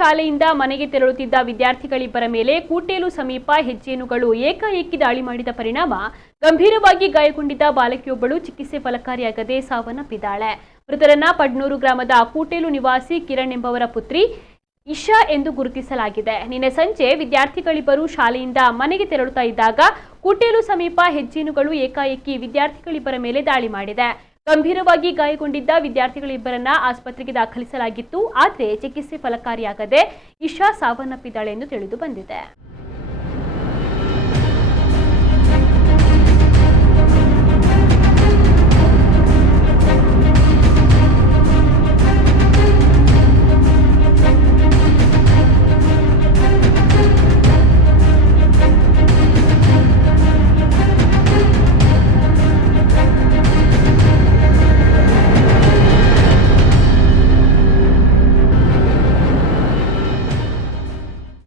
ಶಾಲೆಯಿಂದ ಮನೆಗೆ ತೆರಳುತ್ತಿದ್ದ ವಿದ್ಯಾರ್ಥಿಗಳಿಬ್ಬರ ಮೇಲೆ ಕೂಟೇಲು ಸಮೀಪ ಹೆಜ್ಜೇನುಗಳು ಏಕಾಏಕಿ ದಾಳಿ ಮಾಡಿದ ಪರಿಣಾಮ ಗಂಭೀರವಾಗಿ ಗಾಯಗೊಂಡಿದ್ದ ಬಾಲಕಿಯೊಬ್ಬಳು ಚಿಕಿತ್ಸೆ ಫಲಕಾರಿಯಾಗದೆ ಸಾವನ್ನಪ್ಪಿದ್ದಾಳೆ. ಮೃತರನ್ನ ಪಡ್ನೂರು ಗ್ರಾಮದ ಕೂಟೇಲು ನಿವಾಸಿ ಕಿರಣ್ ಎಂಬವರ ಪುತ್ರಿ ಇಶಾ ಎಂದು ಗುರುತಿಸಲಾಗಿದೆ. ನಿನ್ನೆ ಸಂಜೆ ವಿದ್ಯಾರ್ಥಿಗಳಿಬ್ಬರು ಶಾಲೆಯಿಂದ ಮನೆಗೆ ತೆರಳುತ್ತಾ ಇದ್ದಾಗ ಕೂಟೇಲು ಸಮೀಪ ಹೆಜ್ಜೇನುಗಳು ಏಕಾಏಕಿ ವಿದ್ಯಾರ್ಥಿಗಳಿಬ್ಬರ ಮೇಲೆ ದಾಳಿ ಮಾಡಿದೆ. ಗಂಭೀರವಾಗಿ ಗಾಯಗೊಂಡಿದ್ದ ವಿದ್ಯಾರ್ಥಿಗಳಿಬ್ಬರನ್ನ ಆಸ್ಪತ್ರೆಗೆ ದಾಖಲಿಸಲಾಗಿತ್ತು. ಆದರೆ ಚಿಕಿತ್ಸೆ ಫಲಕಾರಿಯಾಗದೆ ಇಶಾ ಸಾವನ್ನಪ್ಪಿದ್ದಾಳೆ ಎಂದು ತಿಳಿದು ಬಂದಿದೆ.